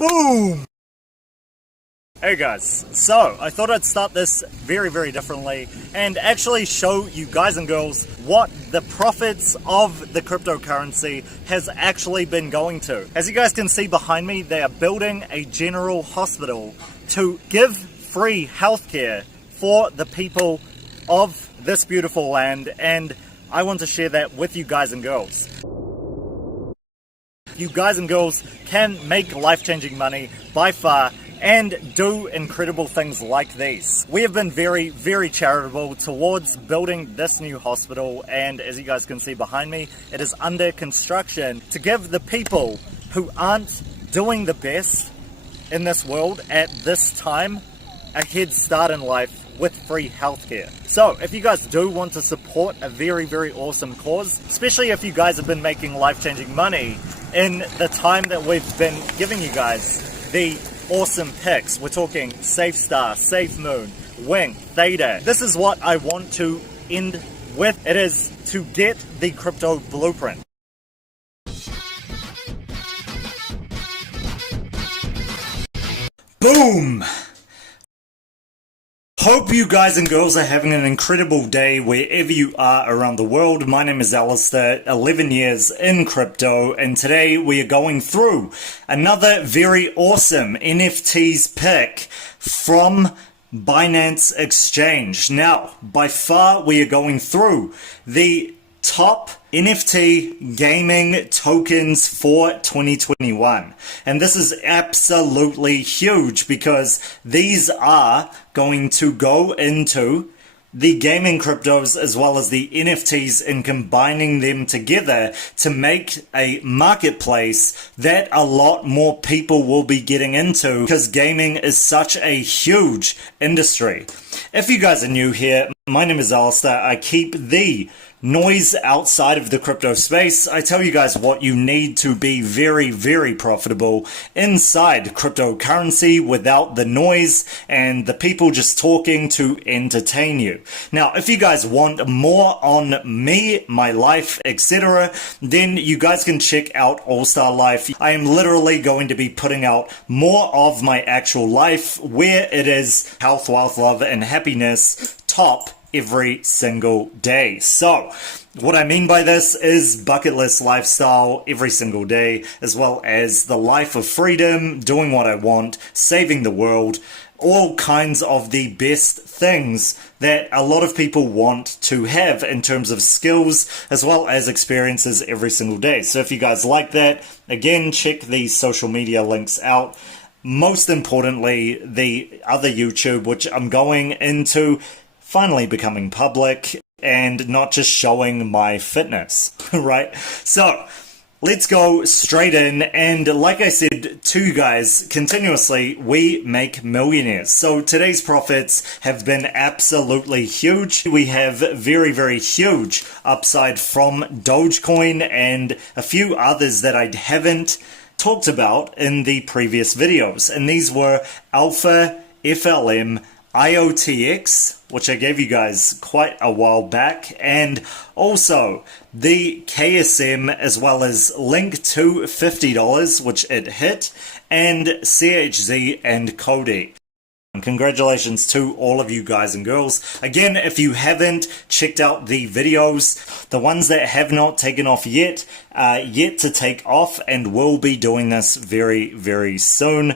Boom! Hey guys, so I thought I'd start this very differently and actually show you guys and girls what the profits of the cryptocurrency has actually been going to. As you guys can see behind me, they are building a general hospital to give free healthcare for the people of this beautiful land, and I want to share that with you guys and girls. You guys and girls can make life-changing money by far and do incredible things like these. We have been very charitable towards building this new hospital, and as you guys can see behind me, it is under construction to give the people who aren't doing the best in this world at this time a head start in life with free healthcare. So if you guys do want to support a very awesome cause, especially if you guys have been making life-changing money in the time that we've been giving you guys the awesome picks, we're talking Safe Star, Safe Moon, Wing, Theta. This is what I want to end with. It is to get the crypto blueprint. Boom! Hope you guys and girls are having an incredible day wherever you are around the world. My name is Alistar, 11 years in crypto, and today we are going through another very awesome NFTs pick from Binance Exchange. Now, by far we are going through the top NFT gaming tokens for 2021, and this is absolutely huge because these are going to go into the gaming cryptos as well as the NFTs and combining them together to make a marketplace that a lot more people will be getting into because gaming is such a huge industry. If you guys are new here, my name is Alistar. I keep the noise outside of the crypto space. I tell you guys what you need to be very profitable inside cryptocurrency without the noise and the people just talking to entertain you. Now, if you guys want more on me, my life, etc., then you guys can check out All Star Life. I am literally going to be putting out more of my actual life where it is health, wealth, love, and happiness top every single day. So what I mean by this is bucket list lifestyle every single day, as well as the life of freedom, doing what I want, saving the world, all kinds of the best things that a lot of people want to have in terms of skills as well as experiences every single day. So if you guys like that, again, check these social media links out. Most importantly, the other YouTube, which I'm going into finally becoming public and not just showing my fitness, right? So let's go straight in, and like I said to you guys continuously, we make millionaires. So today's profits have been absolutely huge. We have very huge upside from Dogecoin and a few others that I haven't talked about in the previous videos, and these were Alpha, FLM, IOTX, which I gave you guys quite a while back, and also the KSM, as well as Link to $50, which it hit, and CHZ and Cody. Congratulations to all of you guys and girls. Again, if you haven't checked out the videos, the ones that have not taken off yet are yet to take off, and will be doing this very soon.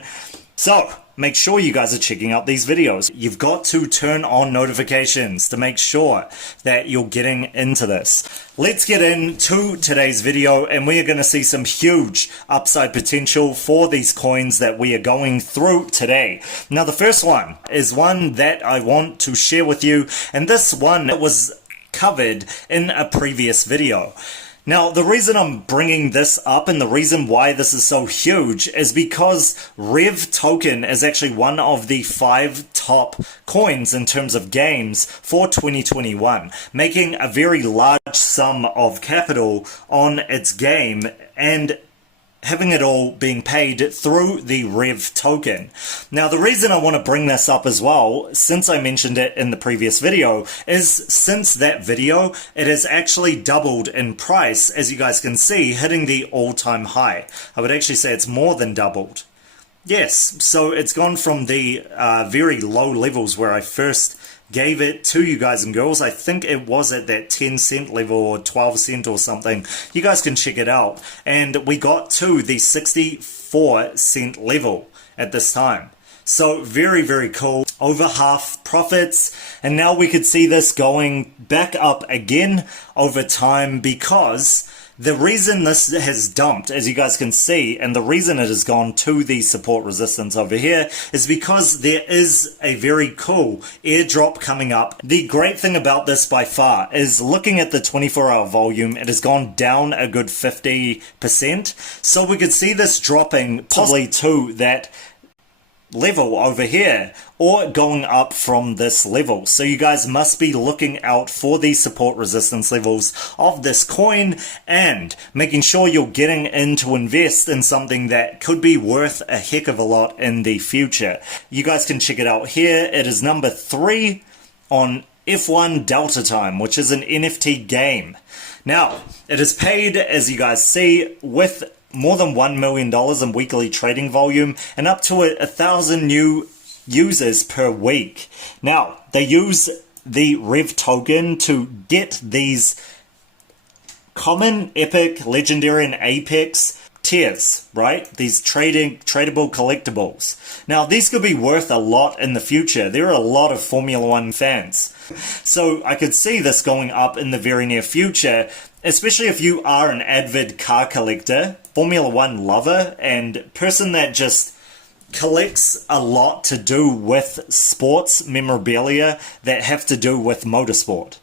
So make sure you guys are checking out these videos. You've got to turn on notifications to make sure that you're getting into this. Let's get into today's video, and we are going to see some huge upside potential for these coins that we are going through today. Now, the first one is one that I want to share with you, and this one was covered in a previous video. Now, the reason I'm bringing this up and the reason why this is so huge is because REVV Token is actually one of the 5 top coins in terms of games for 2021, making a very large sum of capital on its game and having it all being paid through the REVV token. Now, the reason I want to bring this up as well, since I mentioned it in the previous video, is since that video, it has actually doubled in price, as you guys can see, hitting the all-time high. I would actually say it's more than doubled. Yes, so it's gone from the very low levels where I first gave it to you guys and girls. I think it was at that 10 cent level or 12 cent or something. You guys can check it out. And we got to the 64 cent level at this time. So very, very cool. Over half profits. And now we could see this going back up again over time, because the reason this has dumped, as you guys can see, and the reason it has gone to the support resistance over here is because there is a very cool airdrop coming up. The great thing about this by far is looking at the 24-hour volume, it has gone down a good 50%. So we could see this dropping possibly to that level over here, or going up from this level. So you guys must be looking out for the support resistance levels of this coin and making sure you're getting in to invest in something that could be worth a heck of a lot in the future. You guys can check it out here. It is number 3 on F1 Delta Time, which is an NFT game. Now, it is paid, as you guys see, with more than $1 million in weekly trading volume and up to 1,000 new users per week. Now, they use the REVV token to get these common, epic, legendary, and apex tiers, right? These tradable collectibles. Now, these could be worth a lot in the future. There are a lot of Formula One fans. So I could see this going up in the very near future, especially if you are an avid car collector, Formula One lover, and person that just collects a lot to do with sports memorabilia that have to do with motorsport.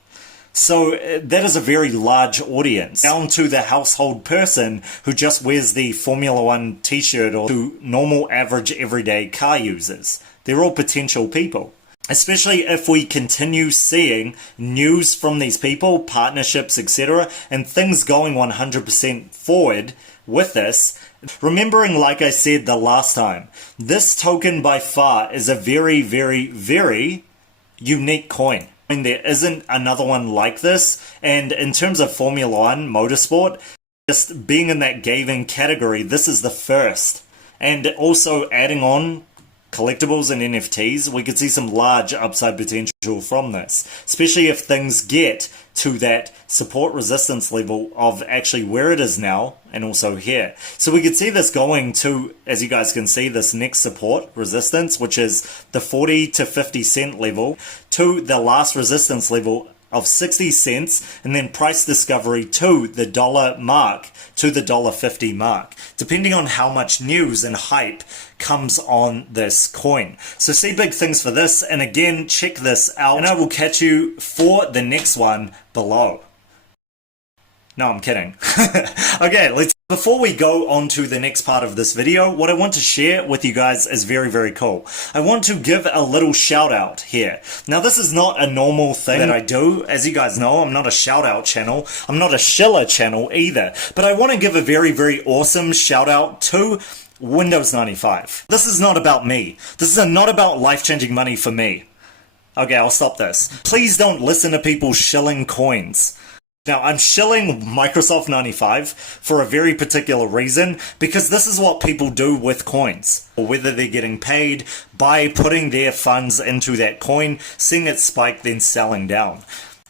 So that is a very large audience, down to the household person who just wears the Formula One t-shirt, or to normal average everyday car users. They're all potential people. Especially if we continue seeing news from these people, partnerships, etc., and things going 100% forward with this. Remembering, like I said the last time, this token by far is a very, very, very unique coin. There isn't another one like this, and in terms of Formula One motorsport, just being in that gaming category, this is the first. And also adding on collectibles and NFTs, we could see some large upside potential from this, especially if things get to that support resistance level of actually where it is now and also here. So we could see this going to, as you guys can see, this next support resistance, which is the 40 to 50 cent level, to the last resistance level of 60 cents, and then price discovery to the dollar mark, to the $1.50 mark, depending on how much news and hype comes on this coin. So see big things for this, and again, check this out, and I will catch you for the next one below. No, I'm kidding. Okay, before we go on to the next part of this video, what I want to share with you guys is very, very cool. I want to give a little shout out here. Now, this is not a normal thing that I do. As you guys know, I'm not a shout out channel. I'm not a shiller channel either. But I want to give a very, very awesome shout out to Windows 95. This is not about me. This is not about life-changing money for me. Okay, I'll stop this. Please don't listen to people shilling coins. Now, I'm shilling Microsoft 95 for a very particular reason, because this is what people do with coins. Or whether they're getting paid by putting their funds into that coin, seeing it spike, then selling down.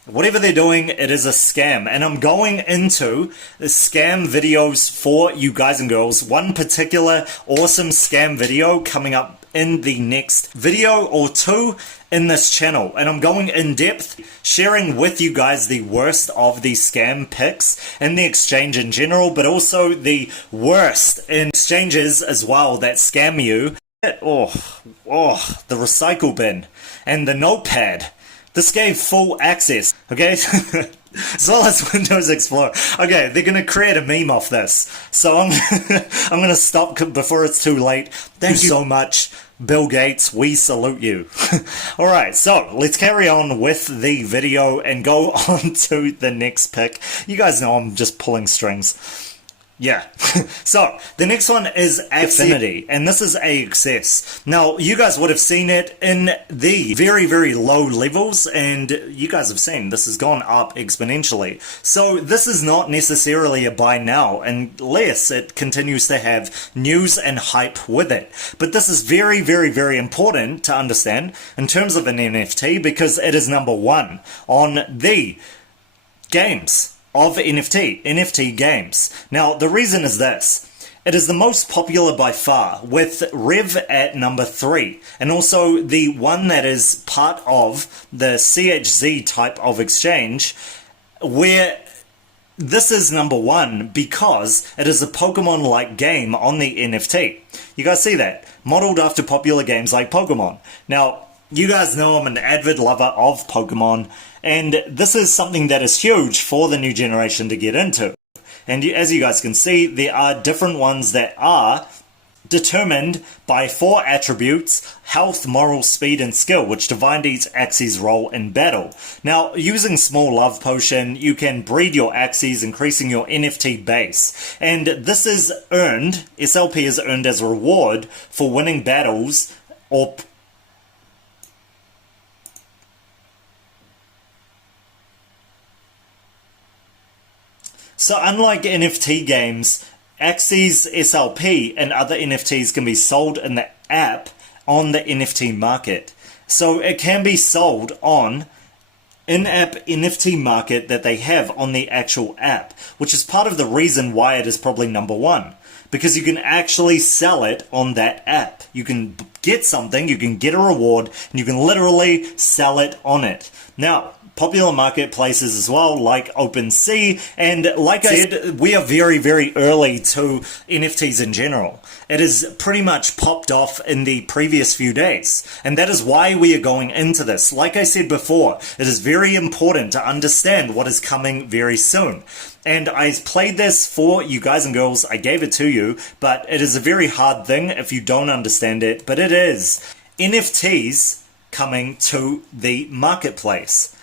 Whatever they're doing, it is a scam. And I'm going into the scam videos for you guys and girls. One particular awesome scam video coming up in the next video or two in this channel, and I'm going in depth, sharing with you guys the worst of the scam picks in the exchange in general, but also the worst in exchanges as well that scam you. The recycle bin and the notepad. This gave full access, okay? As well as Windows Explorer. Okay, they're going to create a meme off this. So I'm going to stop before it's too late. Thank you so much, Bill Gates. We salute you. Alright, so let's carry on with the video and go on to the next pick. You guys know I'm just pulling strings. Yeah. So the next one is Axie Infinity, and this is AXS. Now, you guys would have seen it in the very, very low levels, and you guys have seen this has gone up exponentially. So this is not necessarily a buy now, unless it continues to have news and hype with it. But this is very, very, very important to understand in terms of an NFT, because it is number one on the games of NFT games. Now, the reason is this. It is the most popular by far, with Rev at number 3, and also the one that is part of the CHZ type of exchange, where this is number 1 because it is a Pokemon-like game on the NFT. You guys see that? Modeled after popular games like Pokemon. Now, you guys know I'm an avid lover of Pokemon, and this is something that is huge for the new generation to get into. And as you guys can see, there are different ones that are determined by 4 attributes: health, moral, speed, and skill, which define each Axie's role in battle. Now, using Small Love Potion, you can breed your Axies, increasing your NFT base. And this is earned, SLP is earned as a reward for winning battles or So unlike NFT games, Axie's SLP and other NFTs can be sold in the app on the NFT market. So it can be sold on in-app NFT market that they have on the actual app, which is part of the reason why it is probably number 1. Because you can actually sell it on that app. You can get something, you can get a reward, and you can literally sell it on it. Now, popular marketplaces as well, like OpenSea, and like I said, we are very, very early to NFTs in general. It has pretty much popped off in the previous few days, and that is why we are going into this. Like I said before, it is very important to understand what is coming very soon. And I played this for you guys and girls, I gave it to you, but it is a very hard thing if you don't understand it, but it is NFTs coming to the marketplace.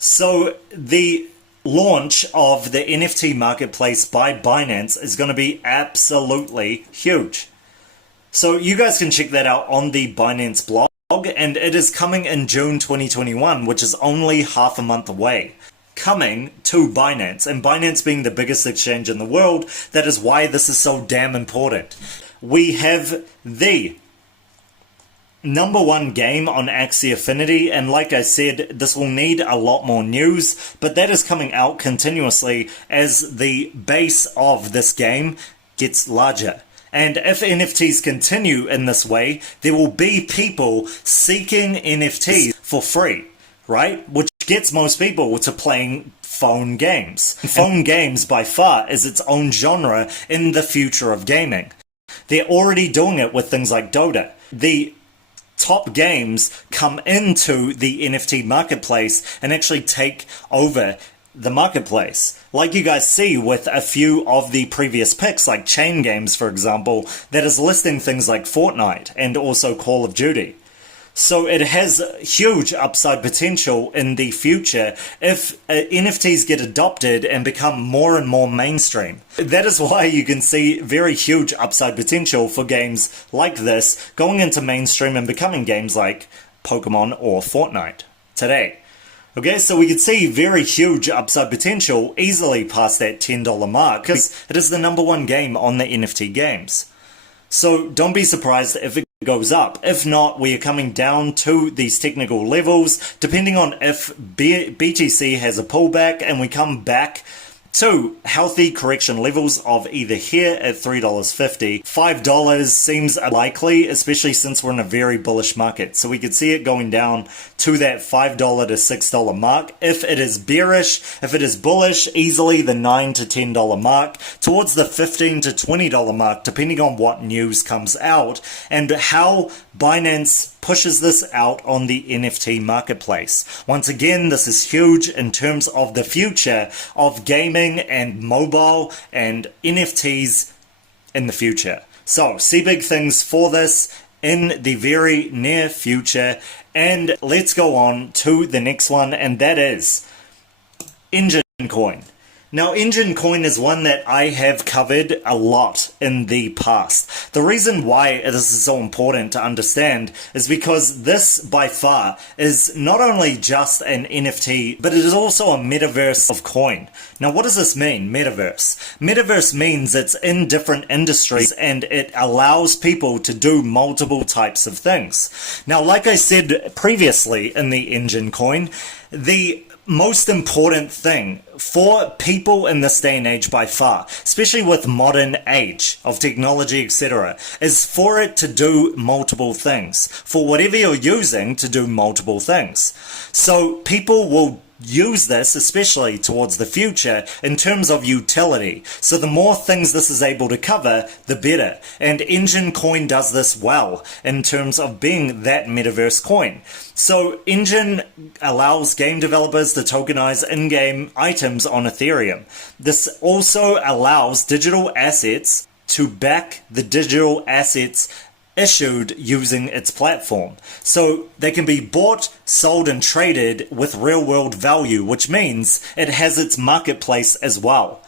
So the launch of the NFT marketplace by Binance is going to be absolutely huge. So you guys can check that out on the Binance blog, and it is coming in June 2021, which is only half a month away. Coming to Binance, and Binance being the biggest exchange in the world, that is why this is so damn important. We have the number 1 game on Axie Infinity, and like I said, this will need a lot more news, but that is coming out continuously as the base of this game gets larger. And if NFTs continue in this way, there will be people seeking NFTs for free, right? Which gets most people to playing phone games. Phone games by far is its own genre in the future of gaming. They're already doing it with things like Dota. The top games come into the NFT marketplace and actually take over the marketplace. Like you guys see with a few of the previous picks, like Chain Games, for example, that is listing things like Fortnite and also Call of Duty. So it has huge upside potential in the future if NFTs get adopted and become more and more mainstream. That is why you can see very huge upside potential for games like this going into mainstream and becoming games like Pokemon or Fortnite today. Okay, so we could see very huge upside potential easily past that $10 mark because it is the number 1 game on the NFT games. So don't be surprised if it goes up. If not, we are coming down to these technical levels, depending on if BTC has a pullback and we come back to healthy correction levels of either here at $3.50. $5 seems likely, especially since we're in a very bullish market. So we could see it going down to that $5 to $6 mark. If it is bearish, if it is bullish, easily the $9 to $10 mark, towards the $15 to $20 mark, depending on what news comes out and how Binance pushes this out on the NFT marketplace. Once again, this is huge in terms of the future of gaming and mobile and NFTs in the future. So, see big things for this in the very near future. And let's go on to the next one, and that is Enjin Coin. Now, Enjin Coin is one that I have covered a lot in the past. The reason why this is so important to understand is because this, by far, is not only just an NFT, but it is also a metaverse of coin. Now, what does this mean, metaverse? Metaverse means it's in different industries and it allows people to do multiple types of things. Now, like I said previously in the Enjin Coin, the most important thing for people in this day and age by far, especially with modern age of technology, etc., is for it to do multiple things, for whatever you're using to do multiple things. So people will use this, especially towards the future, in terms of utility. So the more things this is able to cover, the better. And Enjin Coin does this well in terms of being that metaverse coin. So Enjin allows game developers to tokenize in-game items on Ethereum. This also allows digital assets to back the digital assets issued using its platform. So they can be bought, sold, and traded with real-world value, which means it has its marketplace as well.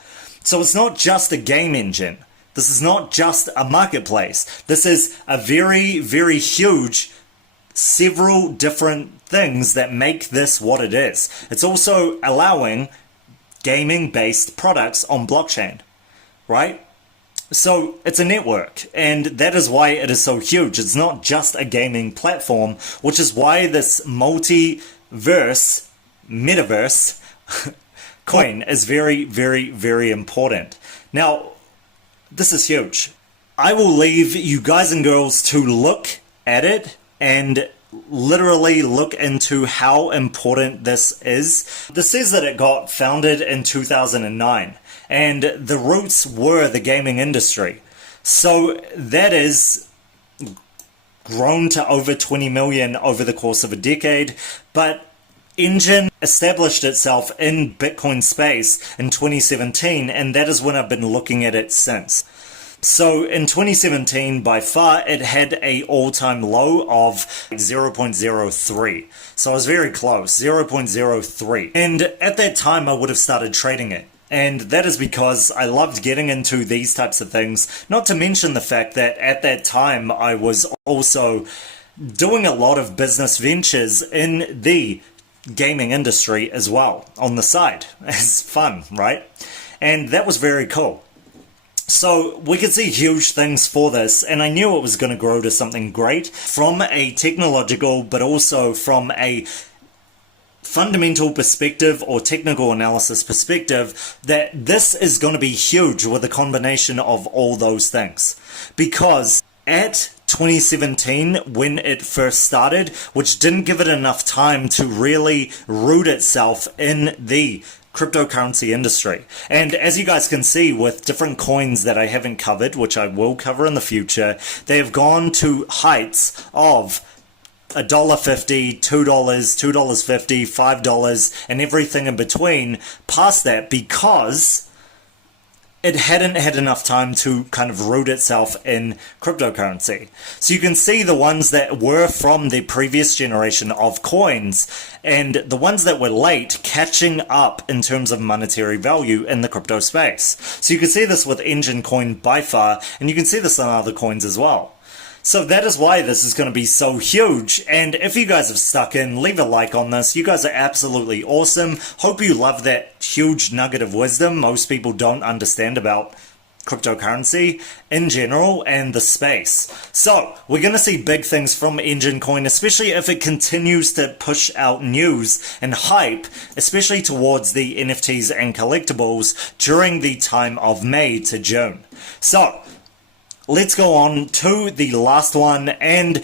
So it's not just a game engine. This is not just a marketplace. This is a very, very huge, several different things that make this what it is. It's also allowing gaming-based products on blockchain, right? So it's a network, and that is why it is so huge. It's not just a gaming platform, which is why this multiverse, metaverse coin is very, very, very important. Now, this is huge. I will leave you guys and girls to look at it and literally look into how important this is. This says that it got founded in 2009. And the roots were the gaming industry. So that is grown to over 20 million over the course of a decade. But Enjin established itself in Bitcoin space in 2017, and that is when I've been looking at it since. So in 2017, by far, it had a all-time low of 0.03. So I was very close, 0.03. And at that time, I would have started trading it. And that is because I loved getting into these types of things, not to mention the fact that at that time I was also doing a lot of business ventures in the gaming industry as well on the side. It's fun, right? And that was very cool. So we could see huge things for this, and I knew it was going to grow to something great from a technological but also from a fundamental perspective or technical analysis perspective, that this is going to be huge with a combination of all those things. Because at 2017, when it first started, which didn't give it enough time to really root itself in the cryptocurrency industry. And as you guys can see with different coins that I haven't covered, which I will cover in the future, they have gone to heights of $1.50, $2, $2.50, $5, and everything in between past that, because it hadn't had enough time to kind of root itself in cryptocurrency. So you can see the ones that were from the previous generation of coins and the ones that were late catching up in terms of monetary value in the crypto space. So you can see this with Enjin Coin by far, and you can see this on other coins as well. So that is why this is going to be so huge, and if you guys have stuck in, leave a like on this. You guys are absolutely awesome. Hope you love that huge nugget of wisdom most people don't understand about cryptocurrency in general and the space. So we're going to see big things from Enjin Coin, especially if it continues to push out news and hype, especially towards the NFTs and collectibles during the time of May to June. So let's go on to the last one, and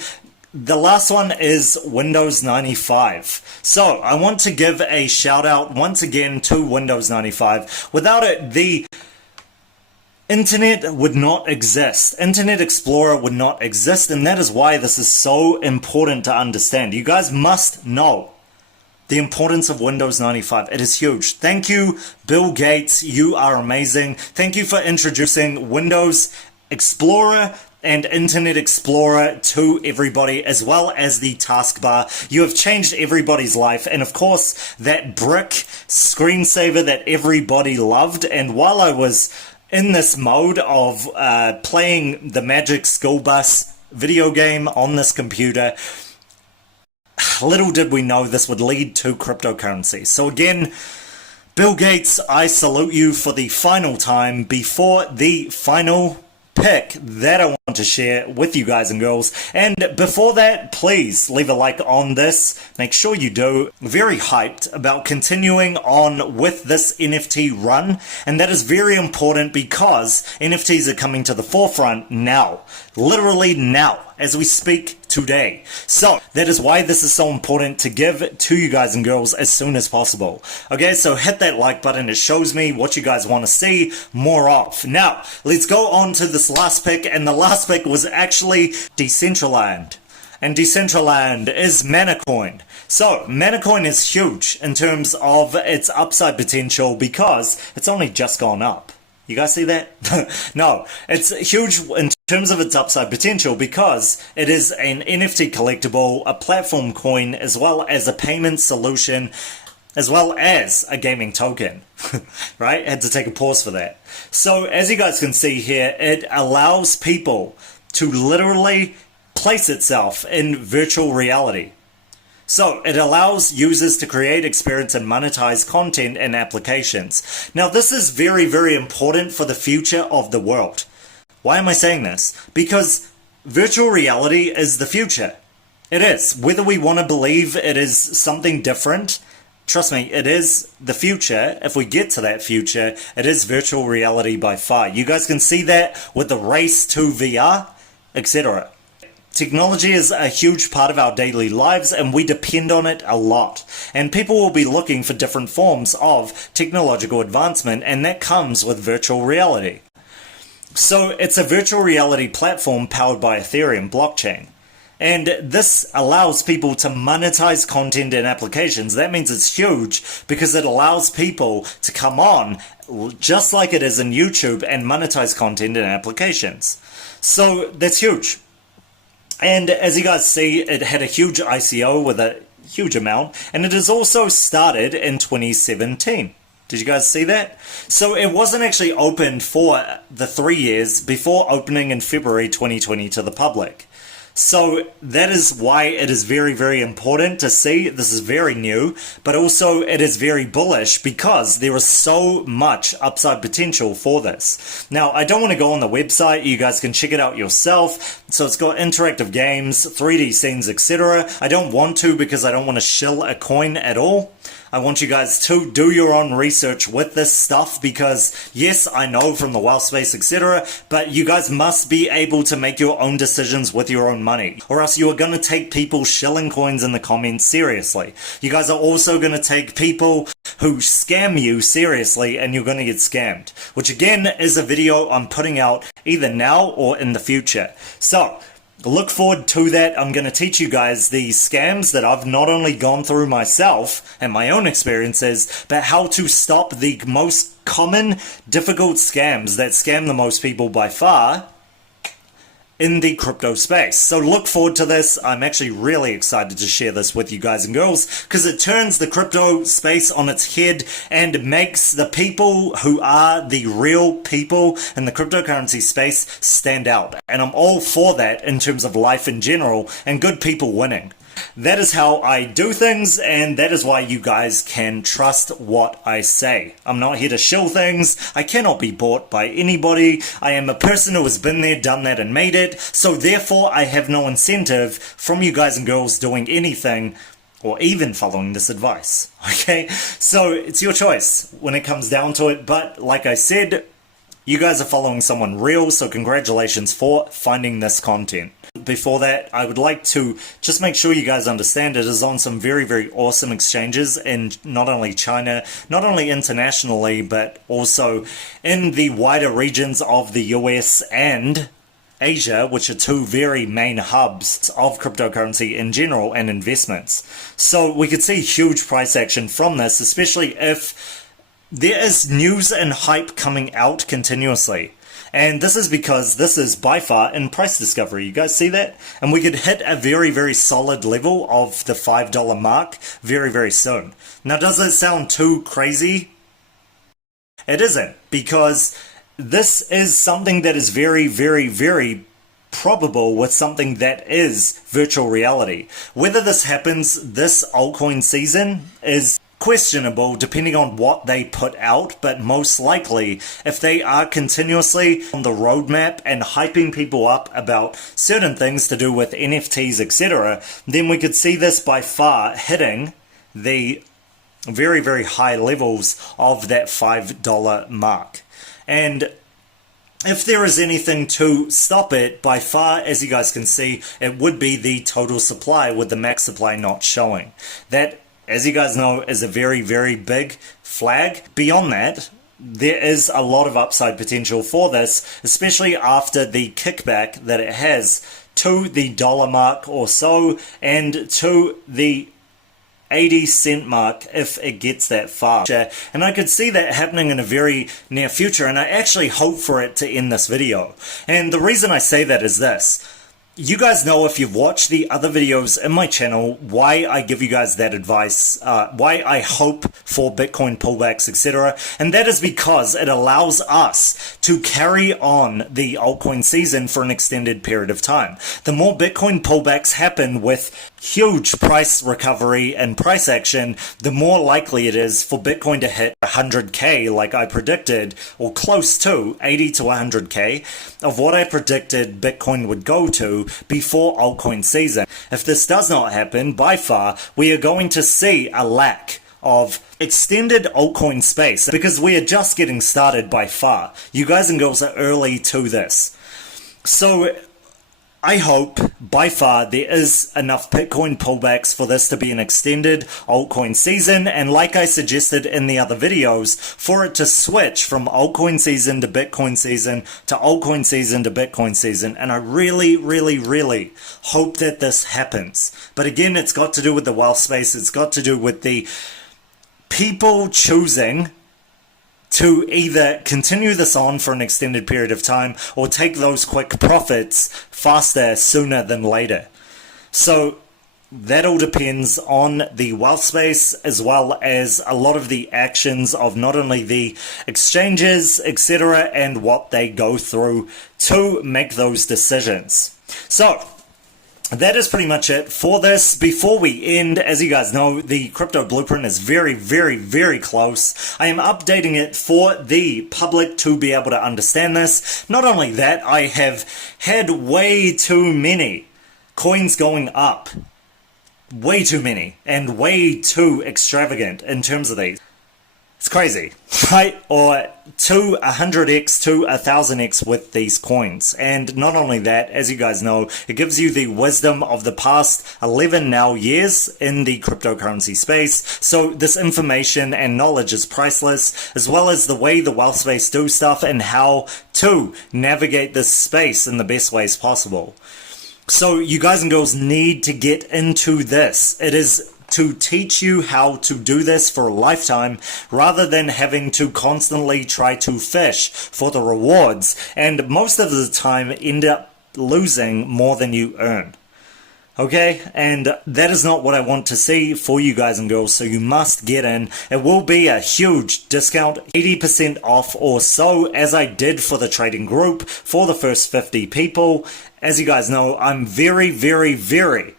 the last one is Windows 95. So I want to give a shout out once again to Windows 95. Without it, the Internet would not exist. Internet Explorer would not exist, and that is why this is so important to understand. You guys must know the importance of Windows 95. It is huge. Thank you, Bill Gates. You are amazing. Thank you for introducing Windows Explorer and Internet Explorer to everybody, as well as the taskbar. You have changed everybody's life, and of course that brick screensaver that everybody loved. And while I was in this mode of playing the Magic School Bus video game on this computer, little did we know this would lead to cryptocurrency. So again, Bill Gates, I salute you for the final time before the final pick that I want to share with you guys and girls. And before that, please leave a like on this. Make sure you do. Very hyped about continuing on with this NFT run, and that is very important because NFTs are coming to the forefront now, literally now, as we speak today. So that is why this is so important to give to you guys and girls as soon as possible. Okay, so hit that like button. It shows me what you guys want to see more of. Now, let's go on to this last pick, and the last pick was actually Decentraland. And Decentraland is MANA coin. So MANA coin is huge in terms of its upside potential because it's only just gone up. You guys see that? No, it's huge in terms of its upside potential because it is an NFT collectible, a platform coin, as well as a payment solution, as well as a gaming token. Right? Had to take a pause for that. So as you guys can see here, it allows people to literally place itself in virtual reality. So it allows users to create, experience, and monetize content and applications. Now this is very, very important for the future of the world. Why am I saying this? Because virtual reality is the future. It is. Whether we want to believe it is something different, trust me, it is the future. If we get to that future, it is virtual reality by far. You guys can see that with the race to VR, etc. Technology is a huge part of our daily lives and we depend on it a lot. And people will be looking for different forms of technological advancement, and that comes with virtual reality. So it's a virtual reality platform powered by Ethereum blockchain. And this allows people to monetize content and applications. That means it's huge because it allows people to come on, just like it is in YouTube, and monetize content and applications. So that's huge. And as you guys see, it had a huge ICO with a huge amount, and it has also started in 2017. Did you guys see that? So it wasn't actually opened for the 3 years before opening in February 2020 to the public. So that is why it is very, very important to see. This is very new, but also it is very bullish because there is so much upside potential for this. Now, I don't want to go on the website. You guys can check it out yourself. So it's got interactive games, 3D scenes, etc. I don't want to because I don't want to shill a coin at all. I want you guys to do your own research with this stuff because, yes, I know from the wealth space, etc., but you guys must be able to make your own decisions with your own money, or else you are going to take people shilling coins in the comments seriously. You guys are also going to take people who scam you seriously, and you're going to get scammed, which again is a video I'm putting out either now or in the future. So look forward to that. I'm going to teach you guys the scams that I've not only gone through myself and my own experiences, but how to stop the most common, difficult scams that scam the most people by far in the crypto space. So look forward to this. I'm actually really excited to share this with you guys and girls because it turns the crypto space on its head and makes the people who are the real people in the cryptocurrency space stand out. And I'm all for that in terms of life in general and good people winning. That is how I do things, and that is why you guys can trust what I say. I'm not here to shill things. I cannot be bought by anybody. I am a person who has been there, done that, and made it. So therefore, I have no incentive from you guys and girls doing anything or even following this advice. Okay? So it's your choice when it comes down to it. But like I said, you guys are following someone real, so congratulations for finding this content. Before that, I would like to just make sure you guys understand it is on some very, very awesome exchanges in not only China, not only internationally, but also in the wider regions of the US and Asia, which are two very main hubs of cryptocurrency in general and investments. So we could see huge price action from this, especially if there is news and hype coming out continuously. And this is because this is by far in price discovery. You guys see that? And we could hit a very, very solid level of the $5 mark very, very soon. Now, does it sound too crazy? It isn't, because this is something that is very, very, very probable with something that is virtual reality. Whether this happens this altcoin season is questionable depending on what they put out, but most likely if they are continuously on the roadmap and hyping people up about certain things to do with NFTs, etc., then we could see this by far hitting the very, very high levels of that $5 mark. And if there is anything to stop it, by far, as you guys can see, it would be the total supply, with the max supply not showing. That, as you guys know, is a very, very big flag. Beyond that, there is a lot of upside potential for this, especially after the kickback that it has to the dollar mark or so, and to the 80-cent mark if it gets that far. And I could see that happening in a very near future, and I actually hope for it to end this video. And the reason I say that is this. You guys know, if you've watched the other videos in my channel, why I give you guys that advice, why I hope for Bitcoin pullbacks, etc. And that is because it allows us to carry on the altcoin season for an extended period of time. The more Bitcoin pullbacks happen with huge price recovery and price action, the more likely it is for Bitcoin to hit 100k like I predicted, or close to 80 to 100k of what I predicted Bitcoin would go to before altcoin season. If this does not happen, by far, we are going to see a lack of extended altcoin space, because we are just getting started by far. You guys and girls are early to this. So I hope by far there is enough Bitcoin pullbacks for this to be an extended altcoin season, and like I suggested in the other videos, for it to switch from altcoin season to Bitcoin season to altcoin season to Bitcoin season. And I really, really, really hope that this happens. But again, it's got to do with the wealth space. It's got to do with the people choosing to either continue this on for an extended period of time or take those quick profits faster, sooner than later. So that all depends on the wealth space, as well as a lot of the actions of not only the exchanges, etc., and what they go through to make those decisions. So that is pretty much it for this. Before we end, as you guys know, the crypto blueprint is very, very, very close. I am updating it for the public to be able to understand this. Not only that, I have had way too many coins going up. Way too many, and way too extravagant in terms of these. It's crazy, right? Or to 100x to 1000x with these coins. And not only that, as you guys know, it gives you the wisdom of the past 11 now years in the cryptocurrency space. So this information and knowledge is priceless, as well as the way the wealth space do stuff and how to navigate this space in the best ways possible. So you guys and girls need to get into this. It is to teach you how to do this for a lifetime, rather than having to constantly try to fish for the rewards, and most of the time end up losing more than you earn. Okay, and that is not what I want to see for you guys and girls, so you must get in. It will be a huge discount, 80% off or so, as I did for the trading group for the first 50 people. As you guys know, I'm very, very, very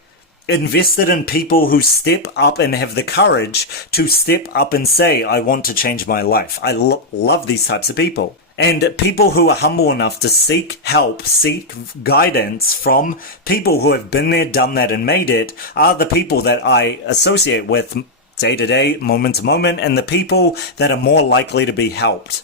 invested in people who step up and have the courage to step up and say, I want to change my life. I love these types of people. And people who are humble enough to seek help, seek guidance from people who have been there, done that, and made it, are the people that I associate with day to day, moment to moment, and the people that are more likely to be helped.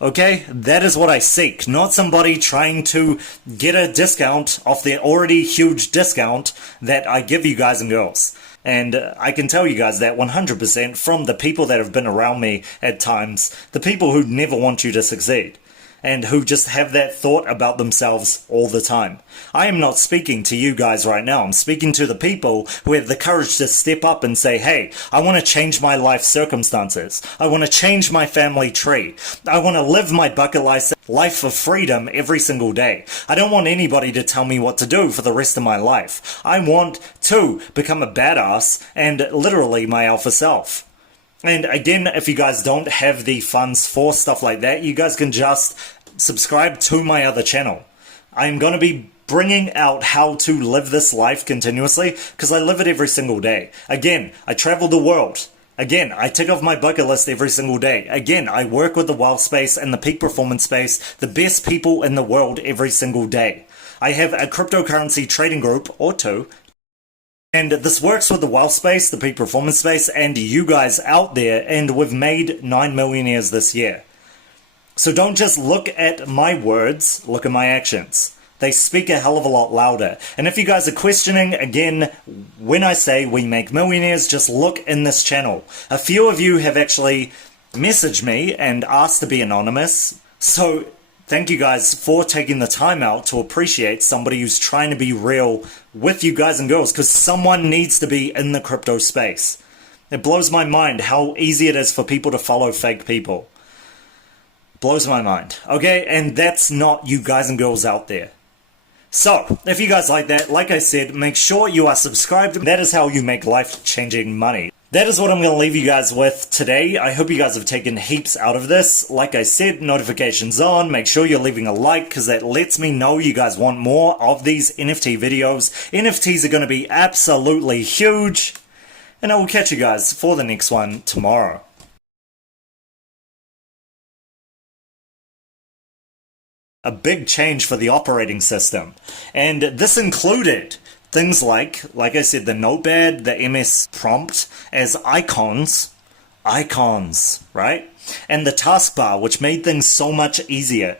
Okay, that is what I seek, not somebody trying to get a discount off the already huge discount that I give you guys and girls. And I can tell you guys that 100% from the people that have been around me at times, the people who never want you to succeed. and who just have that thought about themselves all the time. I am not speaking to you guys right now. I'm speaking to the people who have the courage to step up and say, hey, I want to change my life circumstances. I want to change my family tree. I want to live my bucket life of freedom every single day. I don't want anybody to tell me what to do for the rest of my life. I want to become a badass and literally my alpha self. And again, if you guys don't have the funds for stuff like that, you guys can just subscribe to my other channel. I'm going to be bringing out how to live this life continuously because I live it every single day. Again, I travel the world. Again, I tick off my bucket list every single day. Again, I work with the wealth space and the peak performance space, the best people in the world every single day. I have a cryptocurrency trading group or two. And this works with the wealth space, the peak performance space, and you guys out there, and we've made 9 millionaires this year. So don't just look at my words, look at my actions. They speak a hell of a lot louder. And if you guys are questioning, again, when I say we make millionaires, just look in this channel. A few of you have actually messaged me and asked to be anonymous. So thank you guys for taking the time out to appreciate somebody who's trying to be real with you guys and girls, because someone needs to be in the crypto space. It blows my mind how easy it is for people to follow fake people. Blows my mind. Okay, and that's not you guys and girls out there. So, if you guys like that, like I said, make sure you are subscribed. That is how you make life-changing money. That is what I'm going to leave you guys with today. I hope you guys have taken heaps out of this. Like I said, notifications on. Make sure you're leaving a like because that lets me know you guys want more of these NFT videos. NFTs are going to be absolutely huge. And I will catch you guys for the next one tomorrow. A big change for the operating system. And this included things like I said, the notepad, the MS prompt as icons, right? And the taskbar, which made things so much easier.